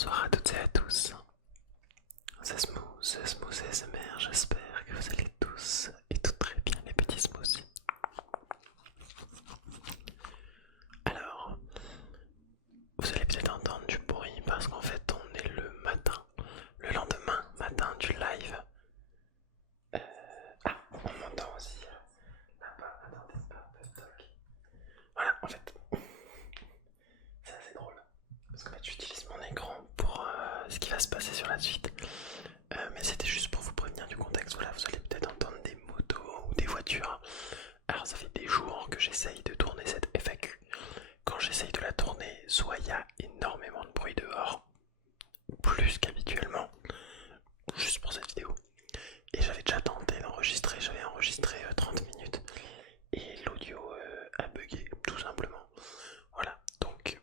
Bonsoir à toutes et à tous. C'est Smooth ASMR, j'espère que vous allez tous et toutes très bien les petits smoothies. Alors, vous allez peut-être entendre du bruit parce qu'en fait on est le matin, le lendemain matin du live. On m'entend aussi. Attendez, toc. Voilà, en fait, c'est assez drôle. Parce qu'en fait j'utilise mon écran pour ce qui va se passer sur la suite. Mais c'était juste pour vous prévenir du contexte. Voilà, vous allez peut-être entendre des motos ou des voitures. Alors ça fait des jours que j'essaye de tourner cette FAQ. Quand j'essaye de la tourner, soit il y a énormément de bruit dehors, plus qu'habituellement, juste pour cette vidéo. Et j'avais déjà tenté d'enregistrer, j'avais enregistré 30 minutes et l'audio a bugué tout simplement. Voilà, donc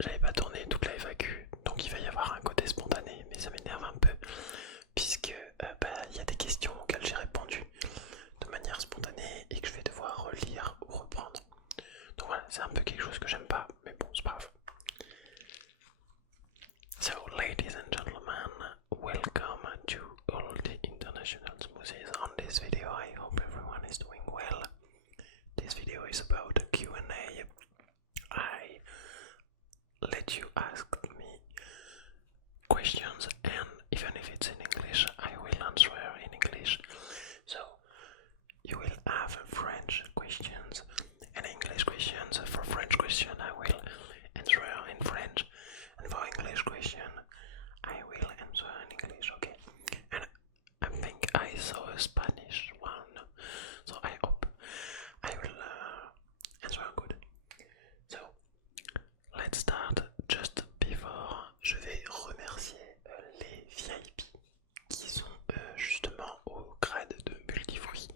j'avais pas tourné toute la FAQ, donc il va y avoir un côté spontané, mais ça m'énerve un peu, puisque il y a des questions auxquelles j'ai répondu de manière spontanée et que je vais devoir relire ou reprendre. Donc voilà, c'est un peu quelque chose que j'aime pas, mais bon, c'est pas grave. So, ladies and gentlemen, welcome to all the international smoothies. On this video, I hope everyone is doing well. This video is about a Q&A. I let you ask me questions, and even if it's in English, I will answer in English. So, you will have French questions and English questions. For French question, I will answer in French, and for English question, I will answer in English. Okay, and I think I saw a Spanish one, so I hope I will answer good. So let's start. Just before, je vais remercier les VIP qui sont justement au grade de multifruits.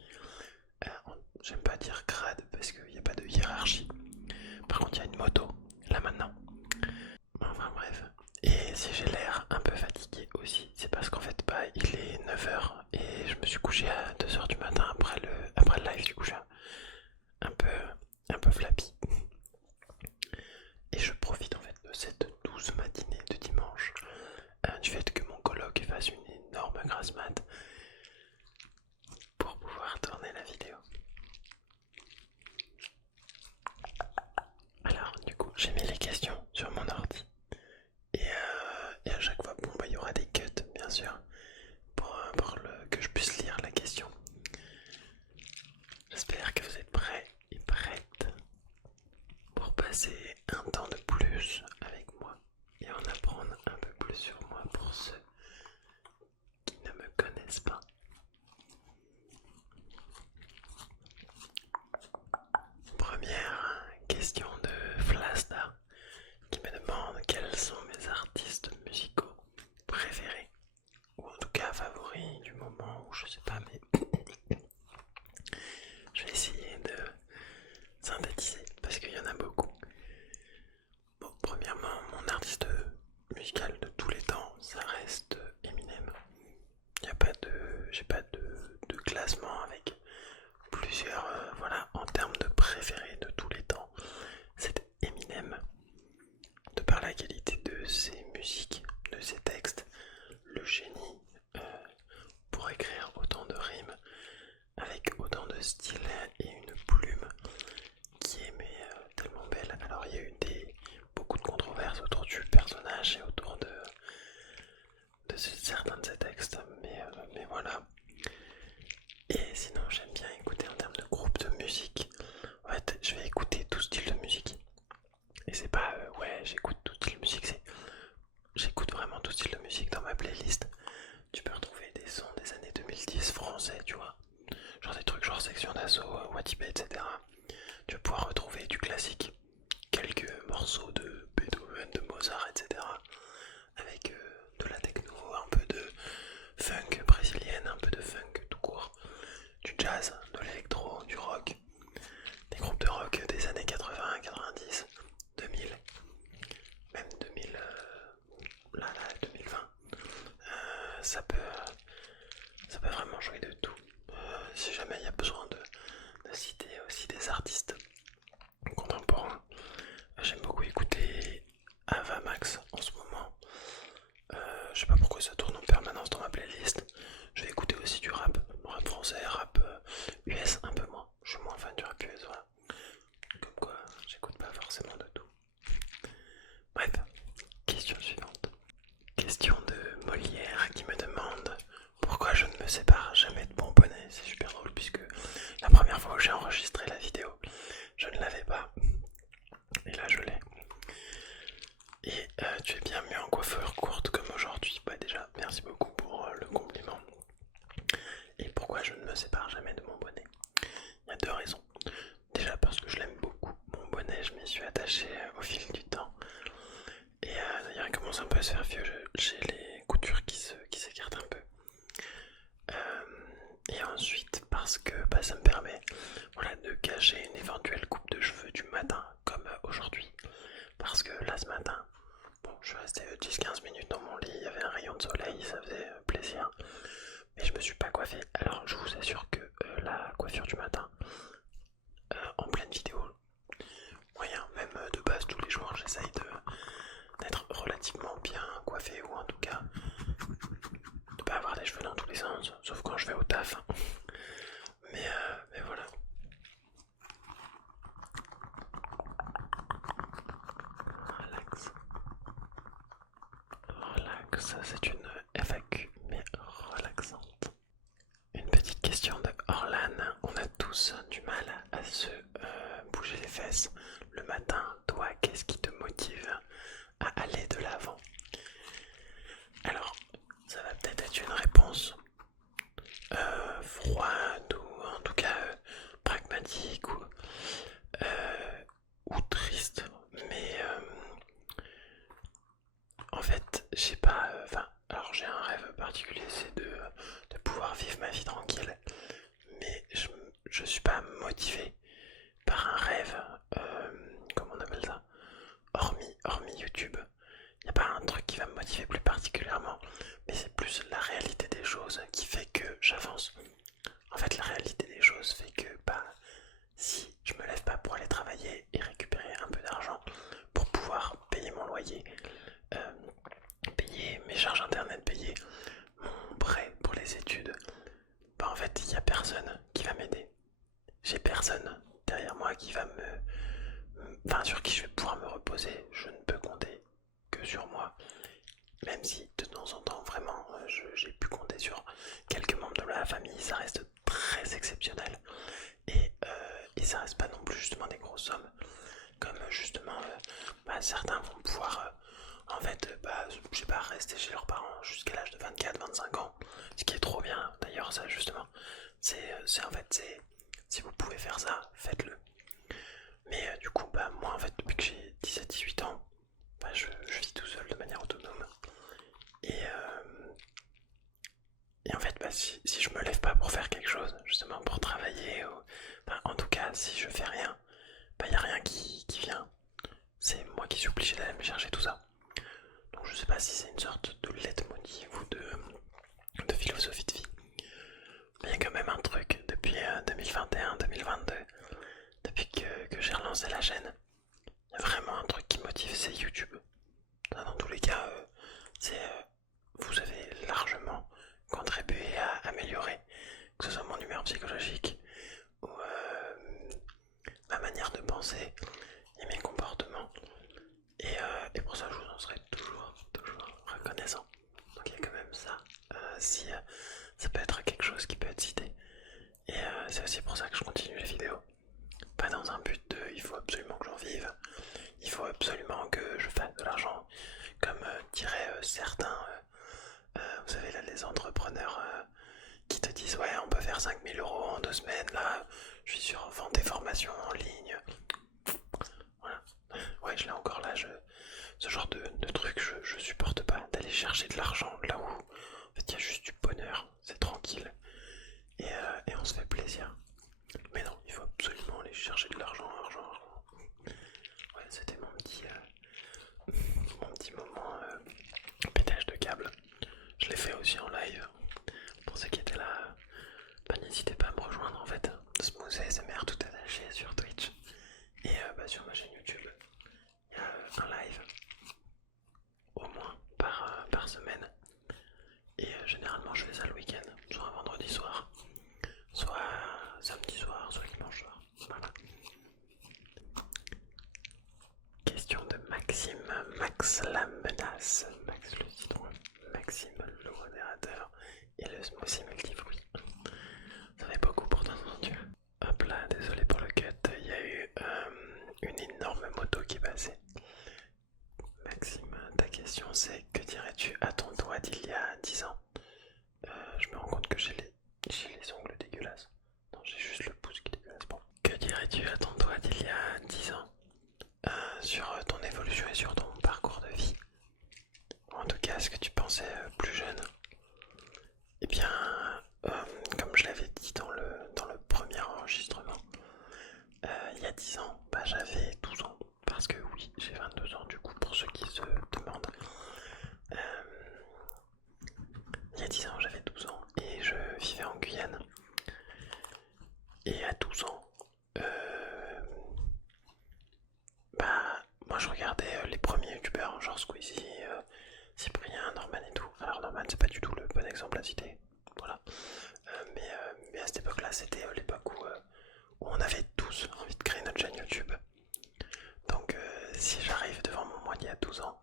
J'aime pas dire grade parce qu'il n'y a pas de hiérarchie. Par contre, il y a une moto, là maintenant. Enfin bref. Et si j'ai l'air un peu fatigué aussi, c'est parce qu'en fait, il est 9h et je me suis couché à 2h du matin après le live, du coup, je suis un peu flappy. Et je profite en fait de cette douce matinée de dimanche, du fait que mon coloc fasse une énorme grasse mat pour pouvoir tourner la vidéo. Alors du coup j'ai mis les questions sur mon ordi et à chaque fois il y aura des cuts bien sûr pour que je puisse lire la question. J'espère que vous êtes prêts et prêtes pour passer un temps de plus avec moi et en apprendre un peu plus sur moi pour ceux qui ne me connaissent pas. Première question de Flasda qui me demande quels sont mes artistes musicaux préférés, ou en tout cas favoris du moment, ou je sais pas, mais je vais essayer de synthétiser parce qu'il y en a beaucoup. Bon, premièrement, mon artiste musical de tous les temps, ça reste Eminem. J'ai pas de classement avec plusieurs, voilà, en termes de préférés de tous les temps. C'est Eminem, de par la qualité de ses musiques, de ses textes, le génie pour écrire autant de rimes avec autant de style et une plume qui est tellement belle. Alors il y a eu beaucoup de controverses autour du personnage et autour de certains de ses textes, mais voilà. Et sinon j'aime bien écouter en termes de groupe de musique. En fait je vais écouter tout style de musique. Et c'est pas ouais j'écoute tout style de musique, c'est j'écoute vraiment tout style de musique dans ma playlist. Tu peux retrouver des sons des années 2010 français, tu vois. Genre des trucs genre Section d'Assaut, Watibé, etc. Tu vas pouvoir retrouver du classique, quelques morceaux de Beethoven, de Mozart, etc. Avec de la techno, un peu de funk brésilienne, un peu de funk tout court, du jazz, de l'électro, du rock, des groupes de rock des années 80, 90, 2000, même 2000, 2020. Ça peut vraiment jouer de tout. Si jamais il y a besoin de citer aussi des artistes contemporains, j'aime beaucoup écouter Ava Max en ce moment. suis resté 10-15 minutes dans mon lit, il y avait un rayon de soleil, ça faisait plaisir. Mais je me suis pas coiffé. Alors je vous assure que la coiffure du matin, en pleine vidéo, moyen, même de base tous les jours, j'essaye d'être relativement bien coiffé, ou en tout cas de pas avoir des cheveux dans tous les sens, sauf quand je vais au taf. Mais voilà. Relax. Relax, c'est une FAQ, mais relaxante. Une petite question de Orlan. On a tous du mal à se bouger les fesses le matin. Toi, qu'est-ce qui te motive à aller de l'avant? Alors, ça va peut-être être une réponse froide, ou en tout cas pragmatique, ou triste, mais en fait, j'ai pas. Enfin, alors j'ai un rêve particulier, c'est de pouvoir vivre ma vie tranquille, mais je suis pas motivé par un rêve, comment on appelle ça, hormis YouTube. Il n'y a pas un truc qui va me motiver plus particulièrement, mais c'est plus la réalité des choses qui fait que j'avance. En fait, la réalité des choses fait que si je me lève pas pour aller travailler et récupérer un peu d'argent pour pouvoir payer mon loyer, payer mes charges internet, payer mon prêt pour les études, en fait, il n'y a personne qui va m'aider. J'ai personne derrière moi qui va enfin, sur qui je vais pouvoir me reposer. Je ne peux compter que sur moi. Même si de temps en temps, vraiment, j'ai pu compter sur quelques membres de la famille, ça reste très exceptionnel. Et ça reste pas non plus justement des grosses sommes. Comme justement, certains vont pouvoir, en fait, je sais pas, rester chez leurs parents jusqu'à l'âge de 24-25 ans. Ce qui est trop bien, d'ailleurs, ça justement. C'est en fait, si vous pouvez faire ça, faites-le. Mais du coup, moi en fait, depuis que j'ai 17-18 ans, je vis tout seul de manière autonome. Et en fait, si je me lève pas pour faire quelque chose, justement pour travailler, en tout cas, si je fais rien, y a rien qui vient. C'est moi qui suis obligé d'aller me chercher tout ça. Donc je sais pas si c'est une sorte de leitmotiv ou de philosophie de vie. Mais il y a quand même un truc depuis 2021-2022, depuis que j'ai relancé la chaîne. Il y a vraiment un truc qui motive, c'est YouTube. Dans tous les cas, vous avez largement contribué à améliorer, que ce soit mon humeur psychologique ou ma manière de penser et mes comportements. Et pour ça, je vous en serai toujours reconnaissant. Donc il y a quand même ça. Si ça peut être quelque chose qui peut être cité. Et c'est aussi pour ça que je continue les vidéos. Pas dans un but de il faut absolument que j'en vive, il faut absolument que je fasse de l'argent, comme diraient certains, vous savez là, les entrepreneurs qui te disent ouais, on peut faire 5000 € en 2 semaines, là je suis sur vendre des formations en ligne. Voilà, ouais, je l'ai encore là, ce genre de truc, je supporte pas d'aller chercher de l'argent là où en fait il y a juste du bonheur, c'est tranquille et on se fait plaisir. Mais non, il faut absolument aller chercher de l'argent. Ouais, c'était mon petit moment pétage de câble. Je l'ai fait aussi en live. Pour ceux qui étaient là, n'hésitez pas à me rejoindre en fait. Smooth ASMR tout attaché sur Twitch. Et sur ma chaîne YouTube, il y a un live au moins par semaine. Et généralement je fais ça le week-end, soit un vendredi soir, soit samedi soir, soit dimanche soir. Voilà. Question de Maxime, Max la menace, Max le citron, Maxime le modérateur et le smoothie multifruit. Ça fait beaucoup pour ton Dieu. Hop là, désolé pour le cut, il y a eu une énorme moto qui est passée. Maxime, ta question c'est que dirais-tu à ton doigt d'il y a 10 ans? Je me rends compte que j'ai les ongles dégueulasses. Non, j'ai juste le pouce qui est dégueulasse. Bon. Que dirais-tu à ton doigt d'il y a 10 ans sur ton évolution et sur ton parcours de vie? En tout cas, ce que tu pensais plus jeune? Eh bien, comme je l'avais dit dans le premier enregistrement, il y a 10 ans, j'avais 12 ans. Parce que oui, j'ai 22 ans du coup, pour ceux qui se demandent. Squeezie, Cyprien, Norman et tout. Alors Norman c'est pas du tout le bon exemple à citer, voilà. Mais à cette époque-là, c'était l'époque où on avait tous envie de créer notre chaîne YouTube. Donc si j'arrive devant mon moitié à 12 ans,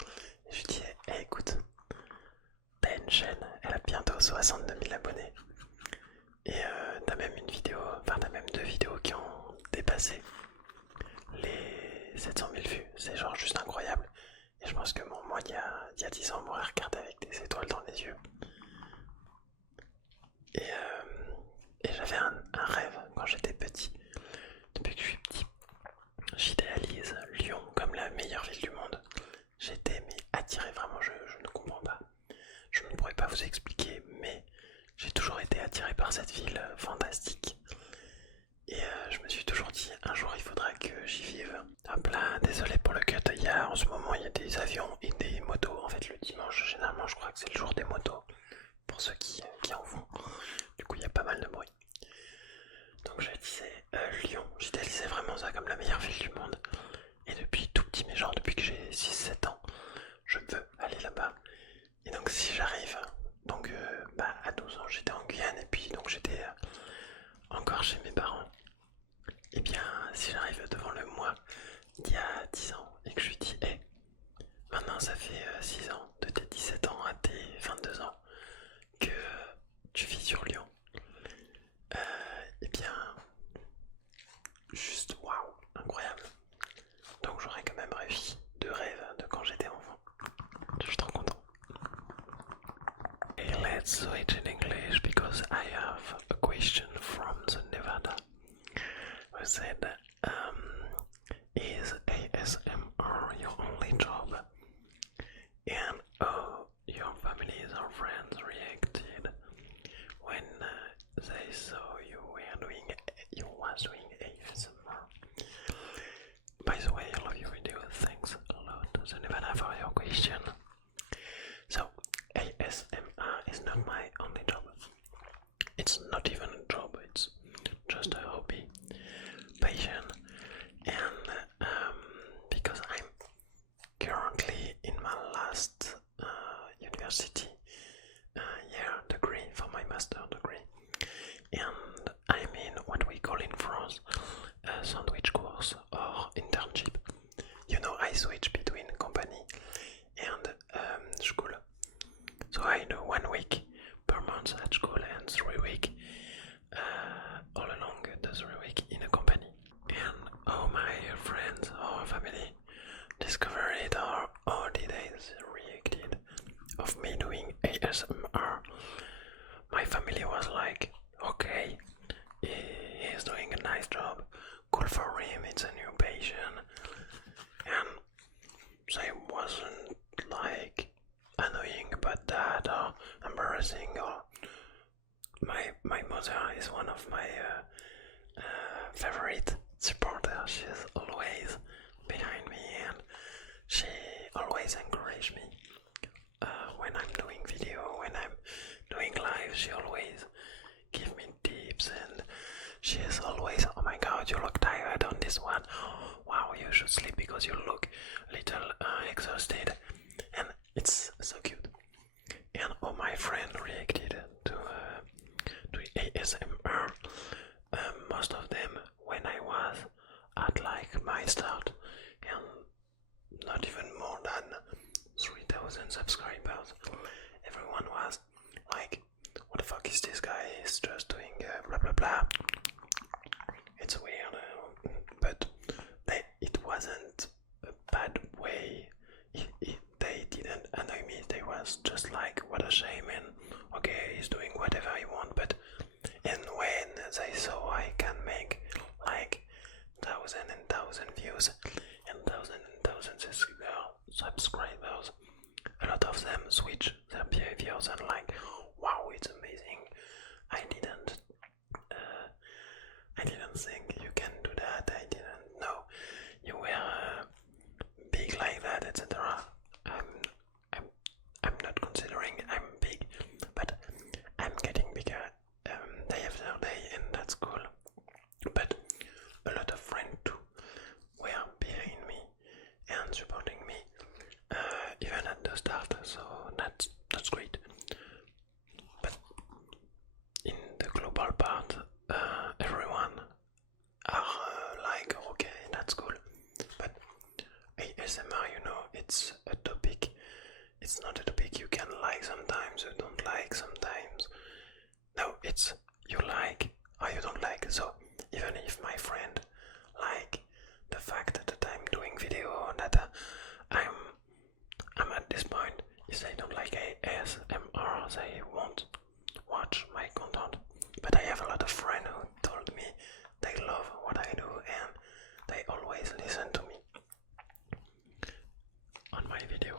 et je dis hey, écoute, t'as une chaîne, elle a bientôt 62 000 abonnés. Et t'as même une vidéo, enfin t'as même 2 vidéos qui ont dépassé les 700 000 vues. C'est genre juste incroyable. Et je pense que moi il y a 10 ans m'aurait regardé avec des étoiles dans les yeux. Et j'avais un rêve quand j'étais petit. Depuis que je suis petit, j'idéalise Lyon comme la meilleure ville du monde. J'étais mais attiré, vraiment je ne comprends pas. Je ne pourrais pas vous expliquer, mais j'ai toujours été attiré par cette ville fantastique. Et je me suis toujours dit, un jour il faudra que j'y vive. Hop là, désolé pour le cut, en ce moment il y a des avions et des motos. En fait le dimanche, généralement je crois que c'est le jour des motos, pour ceux qui en font. Du coup il y a pas mal de bruit. Donc je disais, Lyon, j'idéalisais vraiment ça comme la meilleure ville du monde. Et depuis tout petit, mais genre depuis que j'ai 6-7 ans, je veux aller là-bas. Et donc si j'arrive, donc à 12 ans j'étais en Guyane et puis donc j'étais encore chez mes parents. Et bien si j'arrive devant le mois d'il y a 10 ans et que je lui dis hey, maintenant ça fait 6 ans, de tes 17 ans à tes 22 ans, que tu vis sur Lyon, et bien juste waouh, incroyable. Donc j'aurais quand même rêvé de rêve de quand j'étais enfant. Je suis trop content. Okay, let's switch in English because I have a question from the Nevada who said, is ASMR your only job? And how your families or friends reacted when they saw you was doing ASMR? By the way, I love your video. Thanks a lot, the Nevada, for your question. So, ASMR is not my only job. It's not even a job, it's just a hobby, passion, and because I'm currently in my last university year degree for my master degree, and I'm in what we call in France a sandwich course or internship. You know, I switch between company and school. So I do 1 week per month at school and 3 weeks all along the 3 weeks in a company. And all my friends or family discovered it, or how did they reacted of me doing ASMR. My family was like, okay, he's doing a nice job, cool for him, it's a new passion. And they wasn't like annoying about that or embarrassing, or my mother is one of my favorite supporters. She's always behind me and she always encourages me when I'm doing video, when I'm doing live. She always give me tips, and she is always, oh my god, you look tired on this one, wow, you should sleep because you look a little exhausted. And it's so cute. And all my friends reacted to ASMR, most of them when I was at like my start, and not even more than 3,000 subscribers. Everyone was like, what the fuck is this guy? He's just doing blah blah blah. It's weird, but it wasn't a bad way. They didn't annoy me. They was just like, what a shame, and okay, he's doing whatever he wants. But and when they saw I can make like 1,000 and 1,000 views and 1,000 and 1,000 subscribers, a lot of them switch their behaviors and like, wow, it's amazing. I didn't think you can do that. I didn't know you were big like that, etc. I'm not considering I'm big, but I'm getting bigger day after day, and that's cool. But a lot of friends too were behind me and supporting me, even It's not a topic you can like sometimes, you don't like sometimes. No, it's you like or you don't like. So even if my friend like the fact that I'm doing video, that I'm at this point, if they don't like ASMR, they won't watch my content. But I have a lot of friends who told me they love what I do and they always listen to me on my video.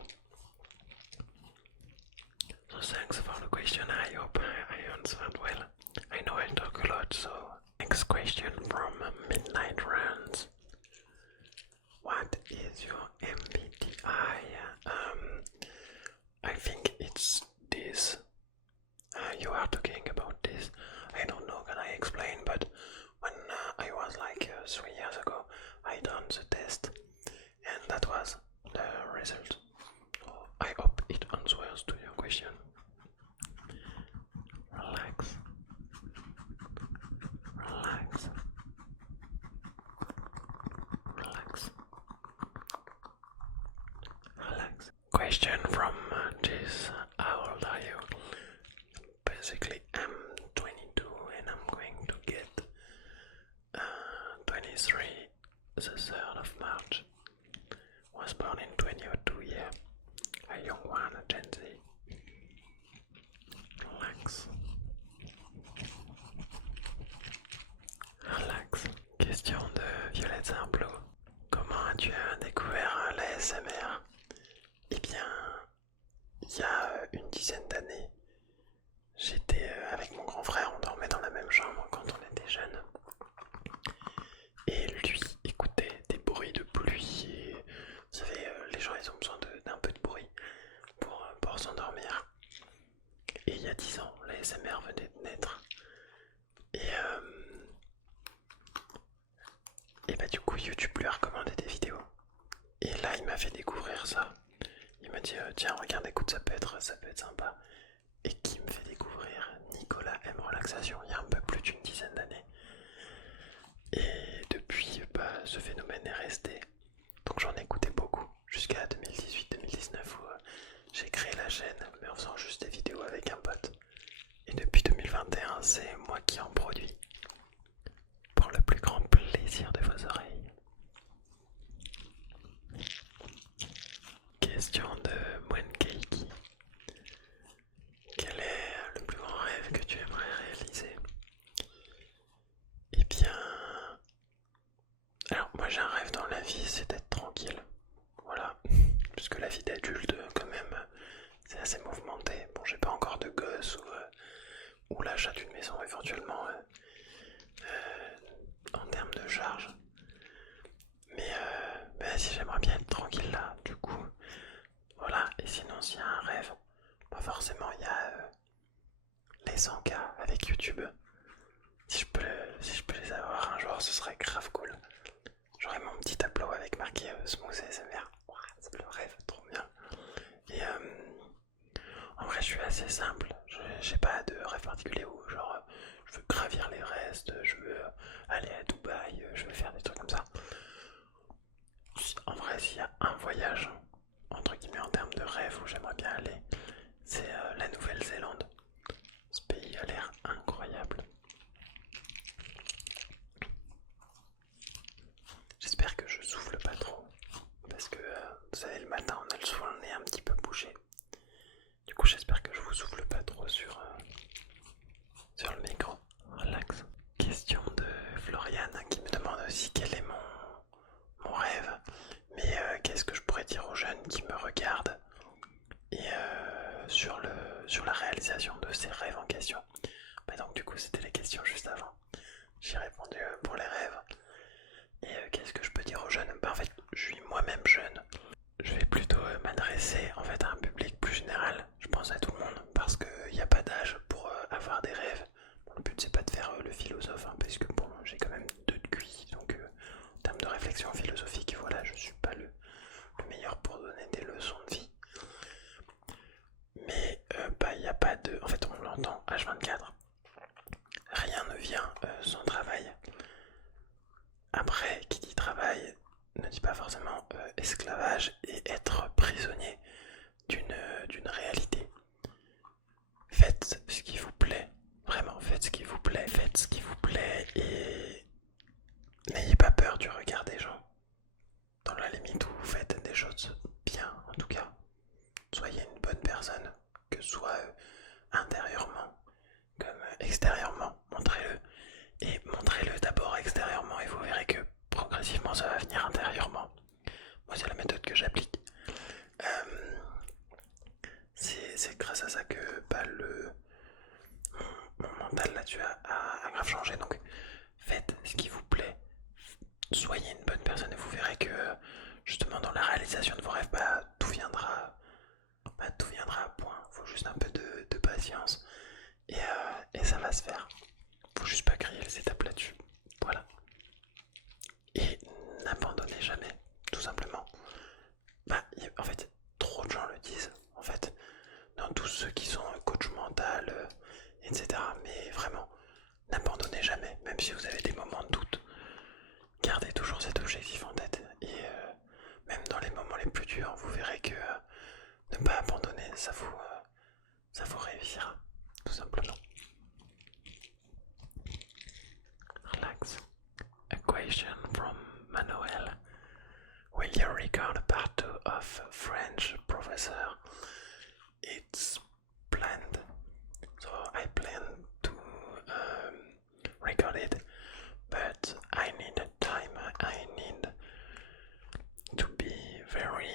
So thanks for the question, I hope I answered well. I know I talk a lot, so next question from Midnight Runs. What is your MBTI? I think it's this. You are talking about this. I don't know, can I explain? But when I was like 3 years ago, I done the test, and that was the result. So I hope it answers to your question. Relax. Relax. Relax. Relax. Question from this. How old are you? Basically, I'm 22 and I'm going to get 23 the 3rd of March. Was born in 2002, yeah. A young one, a Gen Z. Relax. Relax. Question de Violette Simplot. Comment as-tu découvert la SMR? Eh bien, il y a une dizaine d'années, j'étais avec mon grand frère, on dormait dans la même chambre quand on était jeune. Et lui écoutait des bruits de pluie. Et vous savez, les gens ils ont besoin d'un peu de bruit pour s'endormir. Et il y a 10 ans, la SMR venait de naître. Et bah du coup YouTube lui a recommandé des vidéos. Et là il m'a fait découvrir ça. Il m'a dit tiens regarde, écoute, ça peut être sympa. Et qui me fait découvrir Nicolas M Relaxation il y a un peu plus d'une dizaine d'années. Et depuis, ce phénomène est resté. Donc j'en ai écouté beaucoup jusqu'à 2018-2019 où j'ai créé la chaîne mais en faisant juste des vidéos avec un pote. Et depuis 2021, c'est moi qui en produis pour le plus grand plaisir de vos oreilles. Question de Moine Keiki. Quel est le plus grand rêve que tu aimerais réaliser? Eh bien... Alors moi j'ai un rêve dans la vie, c'est d'être tranquille. Voilà. Puisque la vie d'adulte quand même, c'est assez mouvementé. Bon, j'ai pas encore de gosse ou l'achat d'une maison éventuellement en termes de charge. Mais si j'aimerais bien être tranquille là, du coup. Voilà, et sinon s'il y a un rêve, pas forcément il y a les 100K avec YouTube. Si je peux les avoir un jour, ce serait grave cool. J'aurais mon petit tableau avec marqué Smooth ASMR. Wow, c'est le rêve, trop bien. Et en vrai je suis assez simple, j'ai pas de rêve particulier où genre je veux gravir l'Everest, je veux aller à Dubaï, je veux faire des trucs comme ça. En vrai s'il y a un voyage entre guillemets en termes de rêve où j'aimerais bien aller, c'est la Nouvelle-Zélande. Ce pays a l'air incroyable. J'espère que je souffle pas trop parce que vous savez le matin on a souvent le nez un petit peu bouché. Du coup j'espère que je vous souffle pas trop sur le micro. Relax. Question de Floriane qui me demande aussi quel est mon rêve. Mais qu'est-ce que je pourrais dire aux jeunes qui me regardent et sur la réalisation de ces rêves en question. Bah donc du coup c'était les questions juste avant. J'ai répondu pour les rêves. Et qu'est-ce que je peux dire aux jeunes? Bah en fait je suis moi-même jeune. Je vais plutôt m'adresser en fait à un public plus général. Je pense à tout le monde parce qu'il n'y a pas d'âge pour avoir des rêves. Bon, le but c'est pas de faire le philosophe hein, parce que bon j'ai quand même 2 de QI donc en termes de réflexion philosophique voilà je suis pas le meilleur pour donner des leçons de vie. Mais il n'y a pas de... En fait on l'entend H24. Rien ne vient sans travail. Après qui dit travail ne dit pas forcément esclavage et être prisonnier. bonne personne, que ce soit intérieurement comme extérieurement. Montrez-le. Et montrez-le d'abord extérieurement et vous verrez que progressivement ça va venir intérieurement. Moi c'est la méthode que j'applique. C'est grâce à ça que mon mental là-dessus a grave changé. Donc faites ce qui vous plaît, soyez une bonne personne et vous verrez que justement dans la réalisation de vos rêves, tout viendra à point. Faut juste un peu de patience et ça va se faire. Faut juste pas griller les étapes là-dessus. Voilà. Et n'abandonnez jamais, tout simplement. En fait, trop de gens le disent. En fait, dans tous ceux qui sont coach mental, etc. Mais vraiment, n'abandonnez jamais, même si vous avez des moments de doute. Gardez toujours cet objectif en tête. Et même dans les moments les plus durs, vous verrez que ne pas abandonner, ça vous réussira, tout simplement. Relax. A question from Manuel. Will you record part 2 of French professor? It's planned. So I plan to record it, but I need time. I need to be very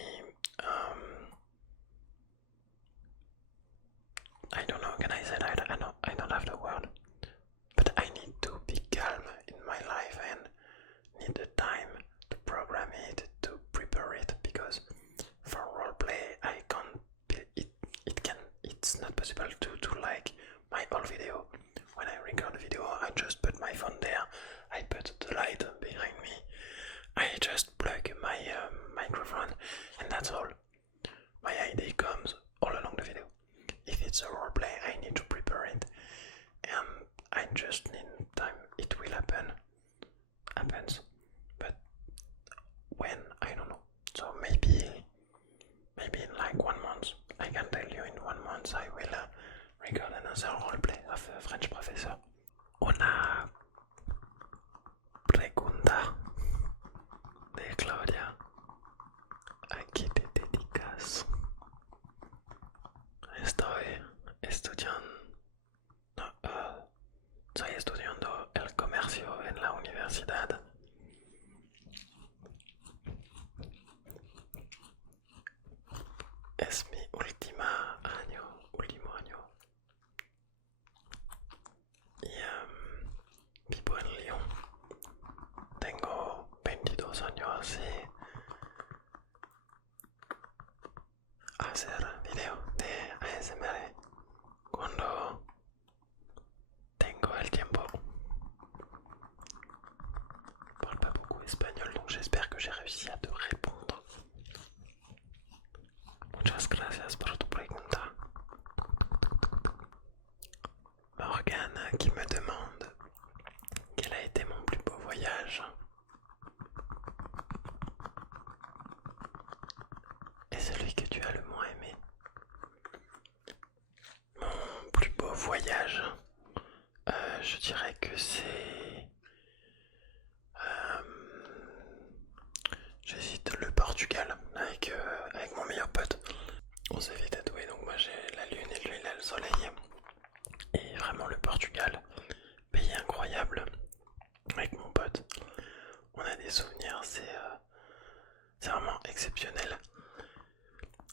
I don't know, can I say that? I don't have the word. But I need to be calm in my life and need the time to program it, to prepare it, because for roleplay I can't be, it's not possible to like my whole video. When I record a video I just put my phone there, I put the light behind me, I just plug my microphone and that's all. My idea comes all along the video. If it's a roleplay I need to prepare it and I just need time. It will happens, but when, I don't know. So maybe in like 1 month, I can tell you in 1 month I will record another roleplay of a French professor. Una pregunta de Claudia. Aquí te dedicas. Estoy estudiando el comercio en la universidad. Es mi último año. Y vivo en Lyon. Tengo 22 años y hacer video de ASMR cuando tengo el tiempo. Je parle pas beaucoup espagnol, donc j'espère que j'ai réussi à te répondre. Muchas gracias por tu pregunta. Morgane qui me demande quel a été mon plus beau voyage. Et celui que tu as le moins aimé. Mon plus beau voyage, je dirais que c'est... j'hésite, le Portugal avec mon meilleur pote. On s'est fait tatouer, donc moi j'ai la lune et lui il a le soleil. Et vraiment le Portugal, pays incroyable, avec mon pote. On a des souvenirs, c'est vraiment exceptionnel.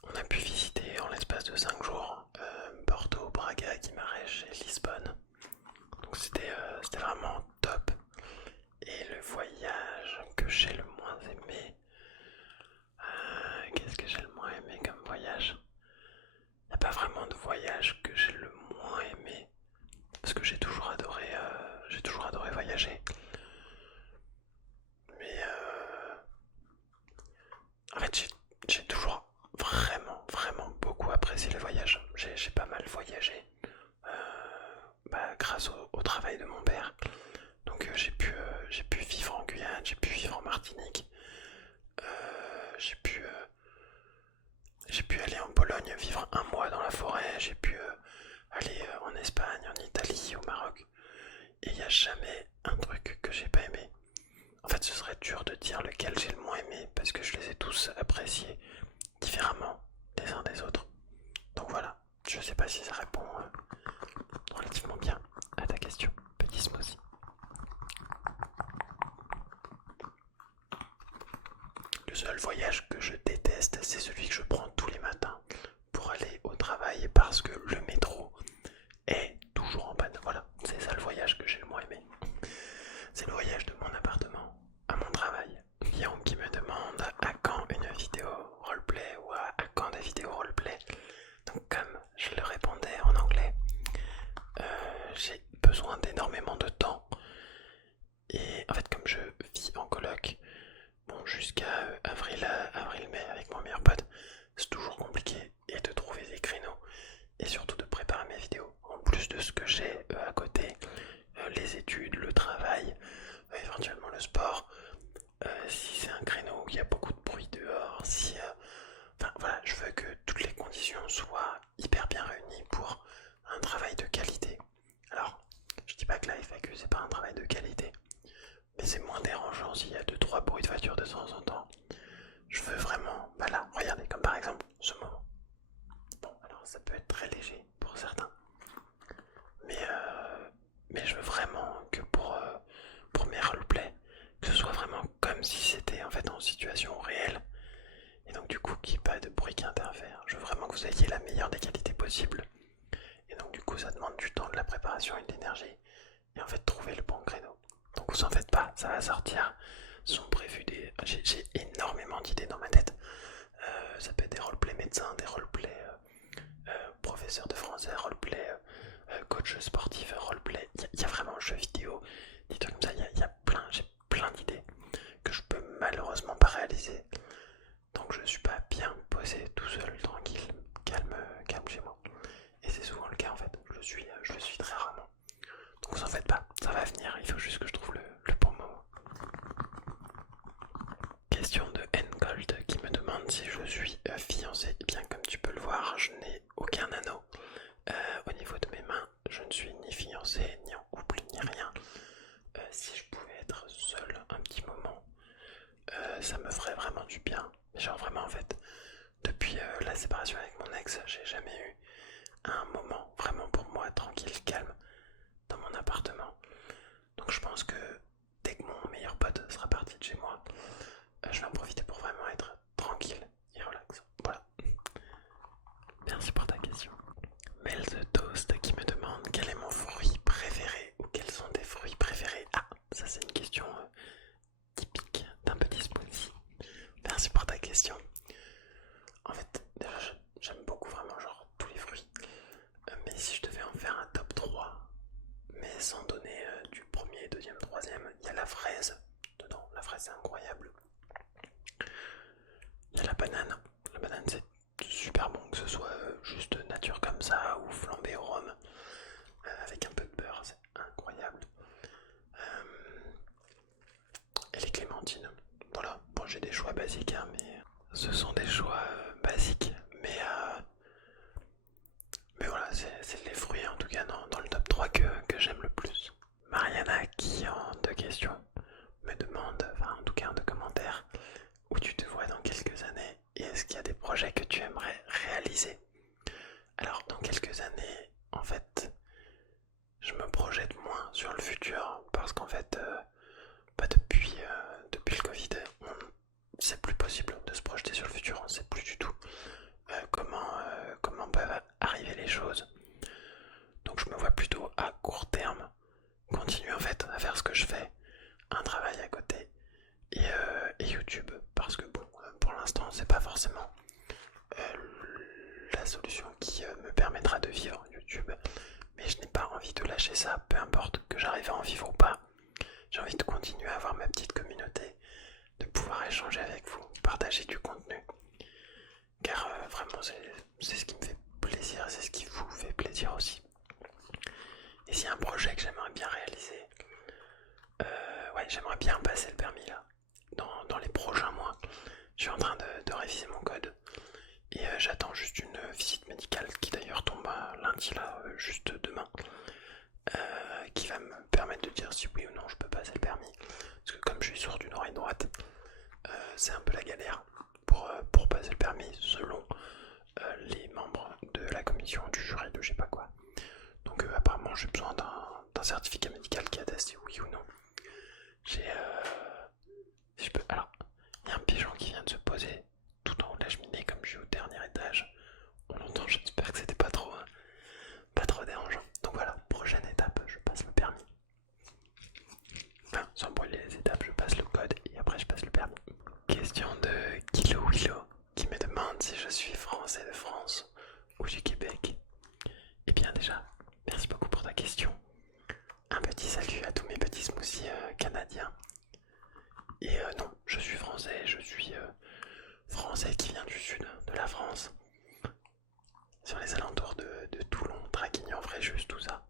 On a pu visiter en l'espace de 5 jours Porto, Braga, Guimarães et Lisbonne. Donc c'était vraiment top. Et le voyage que j'ai le moins aimé, qu'est-ce que j'ai le moins aimé comme voyage? Il n'y a pas vraiment de voyage que j'ai le moins aimé, parce que j'ai toujours adoré voyager. Mais en fait j'ai toujours vraiment beaucoup apprécié les voyages. J'ai pas mal voyagé grâce au travail de mon père. Donc j'ai pu vivre en Guyane, j'ai pu vivre en Martinique, j'ai pu aller en Pologne vivre 1 mois dans la forêt, j'ai pu aller en Espagne, en Italie, au Maroc. Et il n'y a jamais un truc que j'ai pas aimé. En fait ce serait dur de dire lequel j'ai le moins aimé parce que je les ai tous appréciés différemment les uns des autres. sais pas si ça répond relativement bien à ta question, petit smoothie. Le seul voyage que je déteste, c'est celui que je prends tous les matins pour aller au travail parce que le métro est toujours en panne. Voilà, c'est ça le voyage que j'ai le moins aimé. C'est le voyage de mon appartement à mon travail. Guillaume qui me demande à quand une vidéo roleplay ou à quand des vidéos roleplay. Donc comme je le répondais en anglais, j'ai besoin d'énormément de temps. Et en fait comme je vis en coloc, bon jusqu'à avril-mai avec mon meilleur pote, c'est toujours compliqué et de trouver des créneaux et surtout de préparer mes vidéos. En plus de ce que j'ai à côté, les études, le travail, éventuellement le sport. Si c'est un créneau où il y a beaucoup de bruit dehors, enfin voilà, je veux que toutes les conditions soient hyper bien réunies pour un travail de qualité. Alors, je dis pas que la FAQ c'est pas un travail de qualité, mais c'est moins dérangeant s'il y a 2-3 bruits de voiture de temps en temps. Je veux vraiment, voilà, regardez, comme par exemple ce moment. Bon, alors ça peut être très léger pour certains, mais je veux vraiment que pour mes roleplays, que ce soit vraiment comme si c'était en fait en situation réelle, et donc du coup qu'il n'y ait pas de bruit qui interfère. Je veux vraiment que vous ayez la meilleure des qualités possibles, et donc du coup ça demande du temps, de la préparation et de l'énergie, et en fait trouver le bon créneau. Donc vous en faites pas, ça va sortir. Sont prévus des... J'ai énormément d'idées dans ma tête. Ça peut être des roleplays médecins, des roleplays professeurs de français, roleplay coach sportif, roleplay. Il y a vraiment jeux vidéo, des trucs comme ça. J'ai plein d'idées que je peux malheureusement pas réaliser. Donc je suis pas bien posé tout seul, tranquille, calme chez moi. Et c'est souvent le cas en fait. Je le suis très rarement. Donc vous en faites pas, ça va venir. Il faut juste que je trouve le bon moment. Question de Ncold qui me demande si je suis fiancé. Et bien comme tu peux le voir, je n'ai aucun anneau. Au niveau de mes mains, je ne suis ni fiancé, ni en couple, ni rien. Si je pouvais être seul un petit moment, ça me ferait vraiment du bien. Mais genre vraiment en fait, depuis la séparation avec mon ex, j'ai jamais eu un moment vraiment pour moi tranquille, calme dans mon appartement. Donc je pense que dès que mon meilleur pote sera parti de chez moi, je vais en profiter pour vraiment être tranquille et relax. Voilà. Merci pour ta question. Mel the Toast qui me demande quel est mon fruit préféré ou quels sont tes fruits préférés. Ah, ça c'est une question typique d'un petit smoothie. Merci pour ta question. En fait, déjà j'aime beaucoup vraiment genre tous les fruits. Mais si je devais en faire un top 3, mais sans donner du premier, deuxième, troisième, il y a la fraise dedans. La fraise c'est incroyable. Il y a la banane. La banane c'est super bon, que ce soit juste nature comme ça ou flambé au rhum avec un peu de beurre, c'est incroyable. Et les clémentines, voilà. Bon, j'ai des choix basiques, hein, mais ce sont des choix basiques, mais voilà, c'est les fruits en tout cas dans le top 3 que j'aime le plus. Mariana qui en deux questions me demande, enfin en tout cas en deux commentaires, où tu te vois dans quelques années et est-ce qu'il y a des projets que tu aimerais réaliser. Alors dans quelques années, en fait, je me projette moins sur le futur parce qu'en fait, depuis le Covid, c'est plus possible de se projeter sur le futur, on ne sait plus du tout comment peuvent arriver les choses. Donc je me vois plutôt à court terme continuer en fait à faire ce que je fais, un travail à côté et YouTube, parce que bon, pour l'instant c'est pas forcément la solution qui me permettra de vivre YouTube, mais je n'ai pas envie de lâcher ça, peu importe que j'arrive à en vivre ou pas. J'ai envie de continuer à avoir ma petite communauté, de pouvoir échanger avec vous, partager du contenu, car vraiment c'est ce qui me fait plaisir, c'est ce qui vous fait plaisir aussi. Et s'il y a un projet que j'aimerais bien réaliser, ouais, j'aimerais bien passer le permis là, dans les prochains mois. Je suis en train de réviser mon code et j'attends juste une visite médicale qui d'ailleurs tombe lundi là, juste demain, qui va me permettre de dire si oui ou non je peux passer le permis. Parce que comme je suis sourd d'une oreille droite, c'est un peu la galère pour passer le permis selon les membres de la communauté commission, du jury, de je sais pas quoi. Donc apparemment j'ai besoin d'un certificat médical qui atteste si oui ou non. J'ai... si je peux... Alors, il y a un pigeon qui vient de se poser tout en haut de la cheminée comme je suis au dernier étage. On l'entend, j'espère que c'était pas trop dérangeant. Donc voilà, prochaine étape, je passe le permis. Enfin, sans brûler les étapes, je passe le code et après je passe le permis. Question de Kilo Willow qui me demande si je suis français de France ou du Québec. Eh bien déjà, merci beaucoup pour ta question. Un petit salut à tous mes petits smoothies canadiens. Et non, je suis français, je suis français qui vient du sud de la France. Sur les alentours de Toulon, Draguignan, Fréjus, tout ça.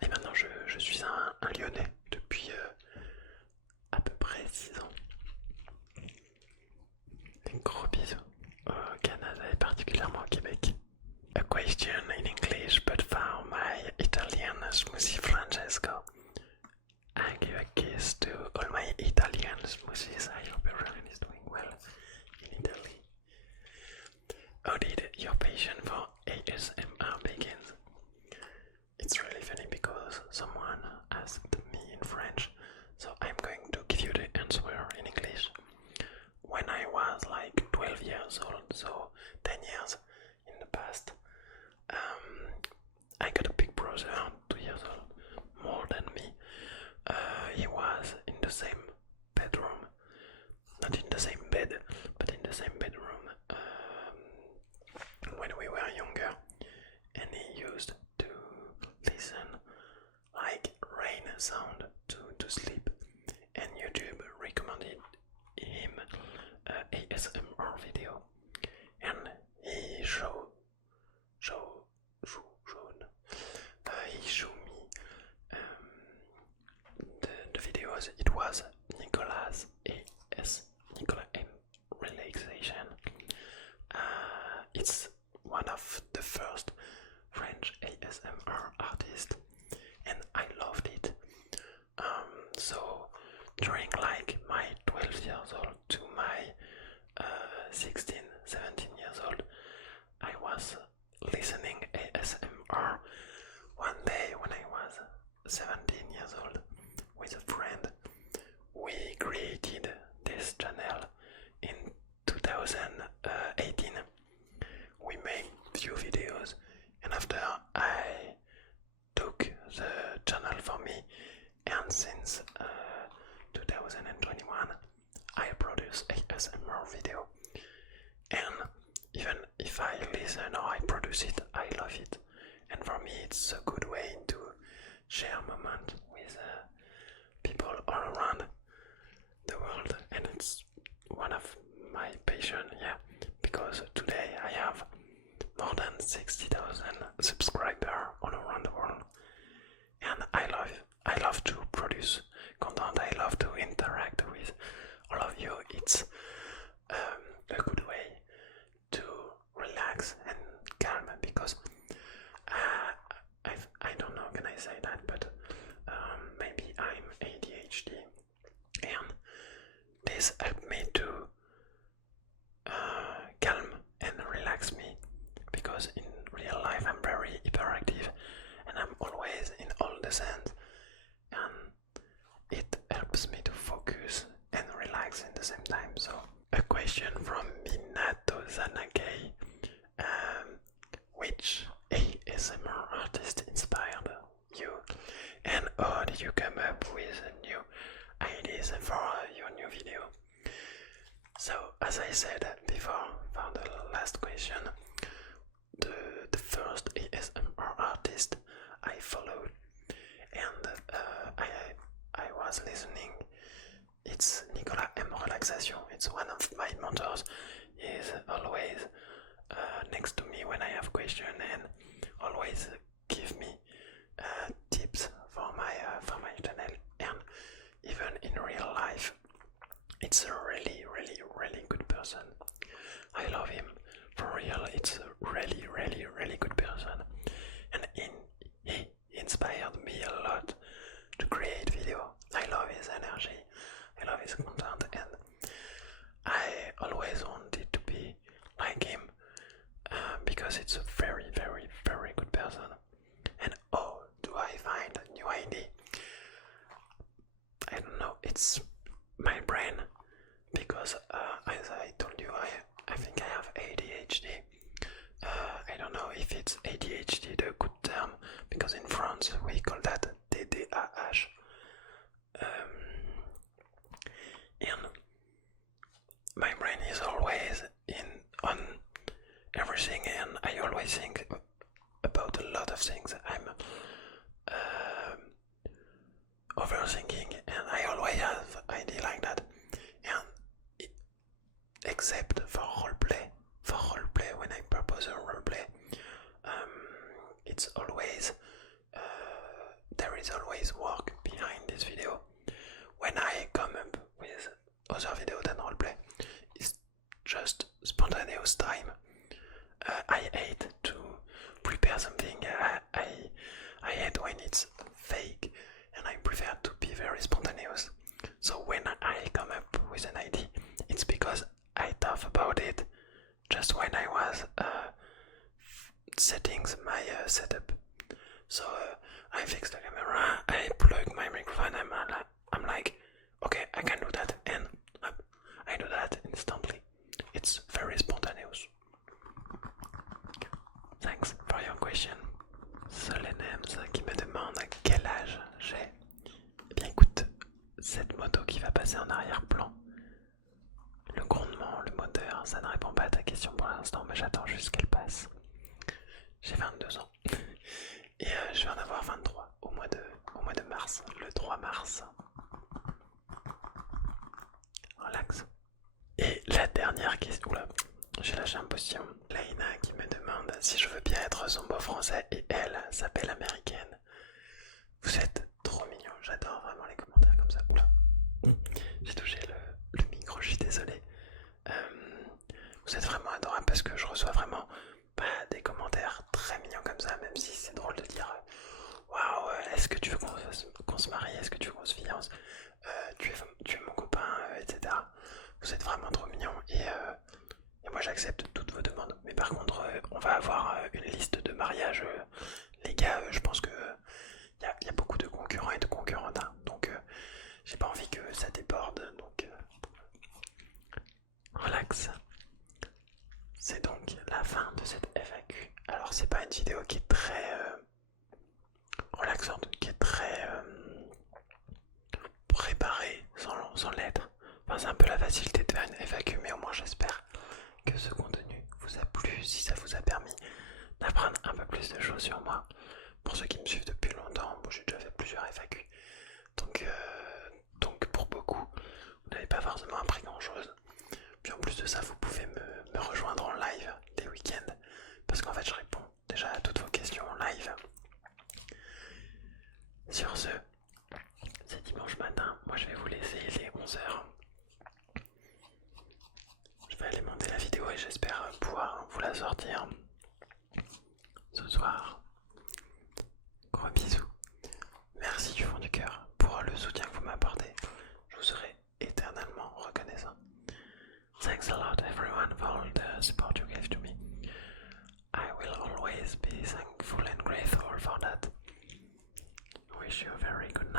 Et maintenant je suis un Lyonnais depuis à peu près 6 ans. Des gros bisous au Canada et particulièrement au Québec. A question in English but for my Italian smoothie Francesco. I give a kiss to all my Italian smoothies. I hope everyone is doing well in Italy. How did your passion for ASMR begin? It's really funny because someone asked me in French, so I'm going to give you the answer in English. When I was like 12 years old, so 10 years in the past, I got a big brother, 2 years old, more than me. He was in the same bedroom, not in the same bed, but in the same bedroom when we were younger, and he used to listen like rain sound to sleep, and YouTube recommended him ASMR video, and he showed me the videos. It was Nicolas M Relaxation. It's one of the first French ASMR artists, and I loved it. So during like my 12 years old to my 16, 17 years old, I was listening ASMR. One day when I was 17 years old with a friend, we created this channel in 2018. We made few videos, and after I took the channel for me, and since 2021 I produce ASMR video, and even if I listen or I produce it, I love it, and for me it's a good way to share moment with people all around the world, and it's one of my passion, yeah, because today I have more than 60,000 subscribers all around the world, and I love to produce content. I love to interact with all of you. It's a good way to relax and calm, because I don't know, can I say that, but maybe I'm ADHD, and this helped me to calm and relax me, because in real life I'm very hyperactive and I'm always in all the sense, and it helps me to focus and relax in the same time. So a question from Minato Zanake: which ASMR artist inspired you, and how did you come up with new ideas for your new video? So as I said before, for the last question, the first ASMR artist I followed and I was listening, it's Nicolas M Relaxation. It's one of my mentors. He's always next to me when I have questions, and always give me tips for my channel, and even in real life it's a really good person. I love him for real. It's a really good person, and he inspired me a lot to create video. I love his energy, I love his content, and I always wanted to be like him, because it's a very everything, and I always think about a lot of things. I'm overthinking, and I always have idea like that. And except for roleplay, when I propose a roleplay, it's always there is always work behind this video. When I come up with other video than roleplay, it's just spontaneous time. I hate to prepare something. I hate when it's fake, and I prefer to be very spontaneous. So when I come up with an idea, it's because I thought about it just when I was setting my setup. So I fix the camera, I plug my microphone, I'm like, okay, I can do that, and I do that instantly. It's very spontaneous. Thanks for your question. Solenems qui me demande quel âge j'ai. Eh bien écoute, cette moto qui va passer en arrière-plan, le grondement, le moteur, ça ne répond pas à ta question pour l'instant, mais j'attends juste qu'elle passe. J'ai 22 ans et je vais en avoir 23 au mois de mars, le 3 mars. Relax. Et la dernière question, oula, j'ai lâché un postillon. Laina qui me demande si je veux bien être son beau français et elle s'appelle américaine. Vous êtes trop mignon, j'adore vraiment les commentaires comme ça. Oula, j'ai touché le micro, je suis désolé. Vous êtes vraiment adorable parce que je reçois vraiment des commentaires très mignons comme ça, même si c'est drôle de dire waouh, est-ce que tu veux qu'on se marie, est-ce que tu veux qu'on se fiance, tu es mon copain, etc. Vous êtes vraiment trop mignons et moi j'accepte toutes vos demandes. Mais par contre, on va avoir une liste de mariage. Les gars, je pense que y a beaucoup de concurrents et de concurrentes, hein, donc j'ai pas envie que ça déborde, donc relax. C'est donc la fin de cette FAQ. Alors c'est pas une vidéo qui est très relaxante, qui est très préparée sans lettres. Enfin c'est un peu la facilité de faire une FAQ, mais au moins j'espère que ce contenu vous a plu, si ça vous a permis d'apprendre un peu plus de choses sur moi. Pour ceux qui me suivent depuis longtemps, bon, j'ai déjà fait plusieurs FAQ, donc pour beaucoup, vous n'avez pas forcément appris grand chose. Puis en plus de ça, vous pouvez me rejoindre en live des week-ends, parce qu'en fait je réponds déjà à toutes vos questions en live. Sur ce, c'est dimanche matin, moi je vais vous laisser, il est 11h. Je vais aller monter la vidéo et j'espère pouvoir vous la sortir ce soir. Gros bisous. Merci du fond du cœur pour le soutien que vous m'apportez. Je vous serai éternellement reconnaissant. Thanks a lot everyone for all the support you gave to me. I will always be thankful and grateful for that. Wish you a very good night.